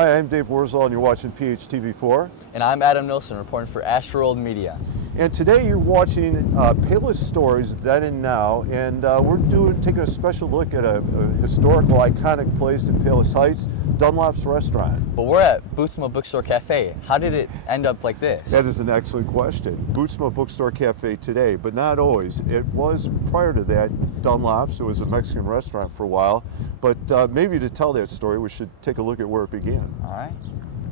Hi, I'm Dave Wurzel, and you're watching PHTV4. And I'm Adam Nilsson, reporting for Astroworld Media. And today you're watching Palos Stories Then and Now, and we're taking a special look at a historical, iconic place in Palos Heights, Dunlop's restaurant. But we're at Bootsma Bookstore Cafe. How did it end up like this? That is an excellent question. Bootsma Bookstore Cafe today, but not always. It was, prior to that, Dunlaps. It was a Mexican restaurant for a while. But maybe to tell that story, we should take a look at where it began. All right.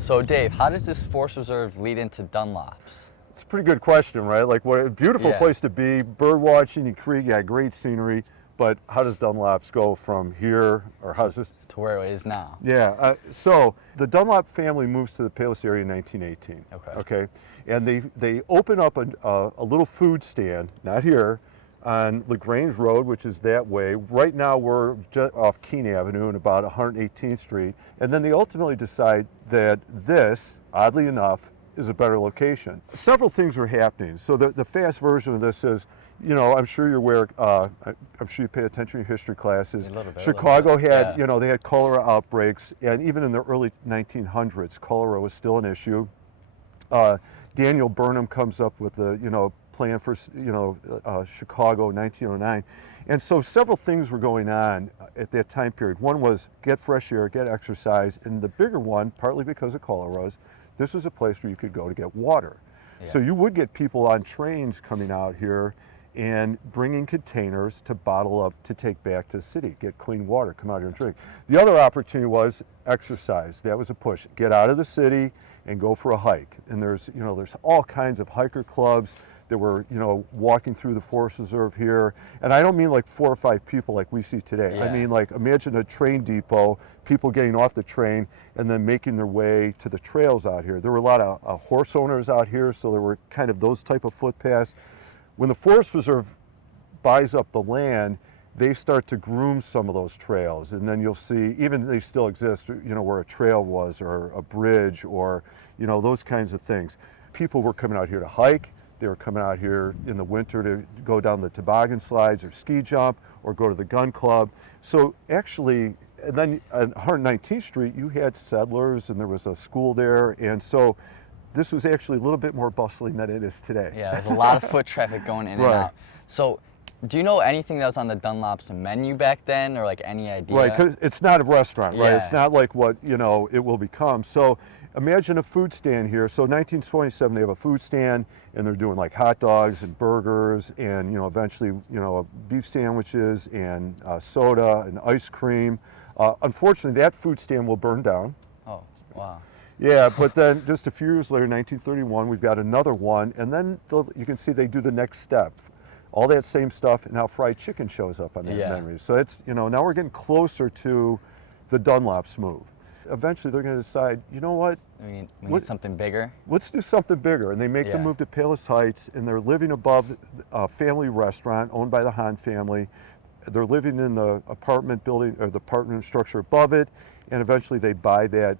So Dave, how does this forest reserve lead into Dunlaps? It's a pretty good question, right? Like, what a beautiful place to be, bird watching, you got great scenery, but how does Dunlaps go from here, or how does this? To where it is now. Yeah, so the Dunlop family moves to the Palos area in 1918. Okay. And they open up a little food stand, not here, on LaGrange Road, which is that way. Right now we're just off Keene Avenue and about 118th Street. And then they ultimately decide that this, oddly enough, is a better location. Several things were happening. So the fast version of this is, you know, I'm sure you're aware, I'm sure you pay attention to history classes. Chicago had, you know, they had cholera outbreaks, and even in the early 1900s, cholera was still an issue. Daniel Burnham comes up with the, plan for, Chicago in 1909. And so several things were going on at that time period. One was get fresh air, get exercise, and the bigger one, partly because of cholera, this was a place where you could go to get water. Yeah. So you would get people on trains coming out here and bringing containers to bottle up to take back to the city, get clean water, come out here and drink. The other opportunity was exercise. That was a push. Get out of the city and go for a hike. And there's all kinds of hiker clubs that were, walking through the Forest Reserve here. And I don't mean like 4 or 5 people like we see today. Yeah. I mean, like, imagine a train depot, people getting off the train and then making their way to the trails out here. There were a lot of horse owners out here, so there were kind of those type of footpaths. When the Forest Reserve buys up the land, they start to groom some of those trails, and then you'll see, even they still exist, where a trail was, or a bridge, or, those kinds of things. People were coming out here to hike. They were coming out here in the winter to go down the toboggan slides or ski jump or go to the gun club. So actually, and then on 119th Street, you had settlers and there was a school there. And so this was actually a little bit more bustling than it is today. Yeah, there's a lot of foot traffic going in and out. So do you know anything that was on the Dunlop's menu back then, or like any idea? Right, because it's not a restaurant, right? Yeah. It's not like what, it will become. So imagine a food stand here. So 1927, they have a food stand, and they're doing like hot dogs and burgers, and eventually, beef sandwiches and soda and ice cream. Unfortunately, that food stand will burn down. Oh, wow. Yeah, but then just a few years later, 1931, we've got another one, and then you can see they do the next step. All that same stuff, and now fried chicken shows up on that menu. So it's, now we're getting closer to the Dunlops move. Eventually they're going to decide, you know what? We need something bigger. Let's do something bigger. And they make the move to Palos Heights, and they're living above a family restaurant owned by the Hahn family. They're living in the apartment building, or the apartment structure above it, and eventually they buy that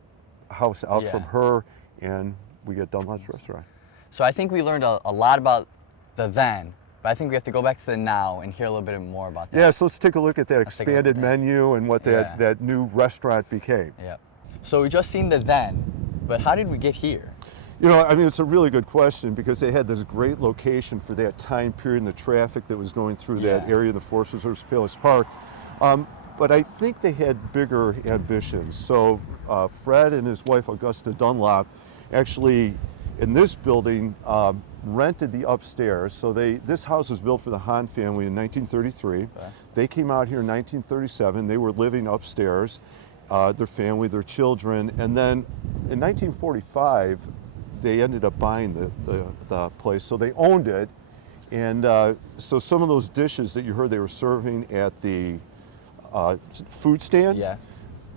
house out from her, and we get Dunlop's restaurant. So I think we learned a lot about the then, but I think we have to go back to the now and hear a little bit more about that. Yeah, so let's take a look at that expanded menu and what that new restaurant became. Yeah. So we just seen the then, but how did we get here? It's a really good question, because they had this great location for that time period and the traffic that was going through that area of the Forest Reserve, Palos Park. But I think they had bigger ambitions. So Fred and his wife, Augusta Dunlop, actually in this building rented the upstairs. So this house was built for the Hahn family in 1933. Okay. They came out here in 1937. They were living upstairs, their family, their children. And then in 1945, they ended up buying the place. So they owned it. And so some of those dishes that you heard they were serving at the food stand,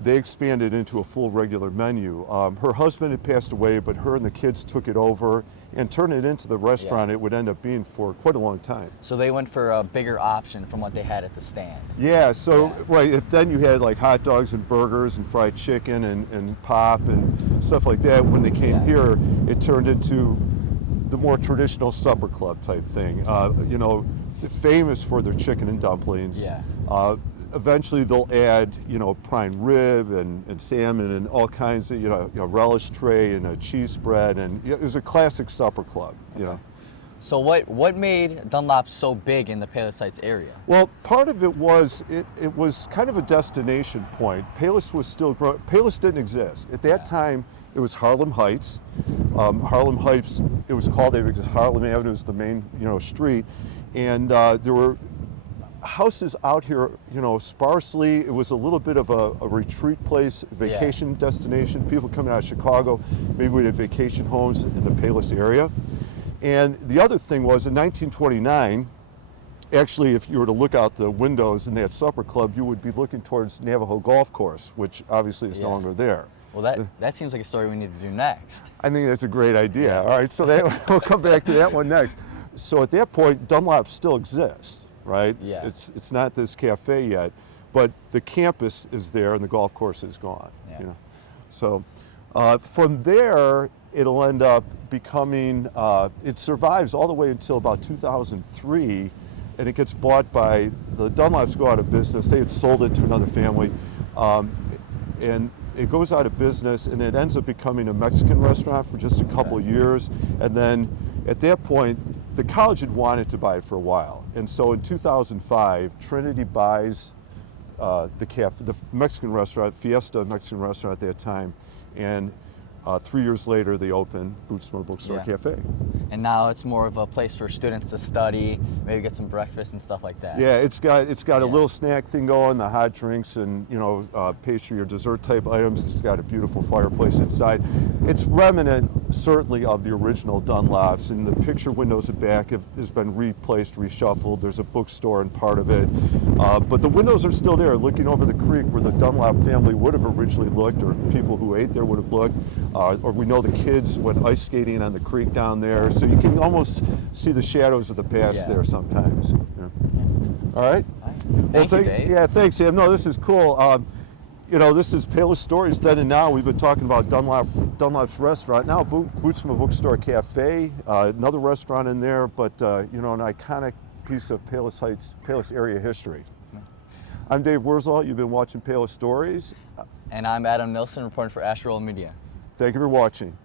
they expanded into a full regular menu. Her husband had passed away, but her and the kids took it over and turned it into the restaurant it would end up being for quite a long time. So they went for a bigger option from what they had at the stand. Yeah, so if then you had like hot dogs and burgers and fried chicken and pop and stuff like that, when they came here, it turned into the more traditional supper club type thing. Famous for their chicken and dumplings. eventually they'll add, prime rib and salmon and all kinds of, relish tray and a cheese spread, and it was a classic supper club, So what made Dunlop so big in the Palos Heights area? Well, part of it was it was kind of a destination point. Palos was still growing. Palos didn't exist at that time. It was Harlem Heights. Harlem Heights, it was called that because Harlem Avenue was the main, street, and there were houses out here, sparsely. It was a little bit of a retreat place, vacation destination. People coming out of Chicago, maybe we had vacation homes in the Palos area. And the other thing was in 1929, actually, if you were to look out the windows in that supper club, you would be looking towards Navajo Golf Course, which obviously is no longer there. Well, that seems like a story we need to do next. I think that's a great idea. All right, so we'll come back to that one next. So at that point, Dunlop still exists, right? Yeah. It's not this cafe yet, but the campus is there and the golf course is gone. Yeah. So from there, it'll end up becoming, it survives all the way until about 2003, and it gets bought by, the Dunlaps go out of business. They had sold it to another family, and it goes out of business, and it ends up becoming a Mexican restaurant for just a couple of years. And then at that point, the college had wanted to buy it for a while. And so in 2005, Trinity buys the Mexican restaurant, Fiesta Mexican restaurant at that time, and 3 years later, they opened Boots from a Bookstore Cafe. And now it's more of a place for students to study, maybe get some breakfast and stuff like that. Yeah, it's got a little snack thing going, the hot drinks and pastry or dessert type items. It's got a beautiful fireplace inside. It's remnant certainly of the original Dunlops, and the picture windows at back has been replaced, reshuffled. There's a bookstore in part of it, but the windows are still there, looking over the creek where the Dunlop family would have originally looked, or people who ate there would have looked. Or we know the kids went ice skating on the creek down there, so you can almost see the shadows of the past there sometimes. All right? Thank you, Dave. Yeah, thanks, Sam. No, this is cool. This is Palos Stories Then and Now. We've been talking about Dunlop's restaurant. Now Boots from a Bookstore Cafe, another restaurant in there, but an iconic piece of Palos Heights, Palos area history. I'm Dave Wurzel. You've been watching Palos Stories. And I'm Adam Nilsson, reporting for Astro Media. Thank you for watching.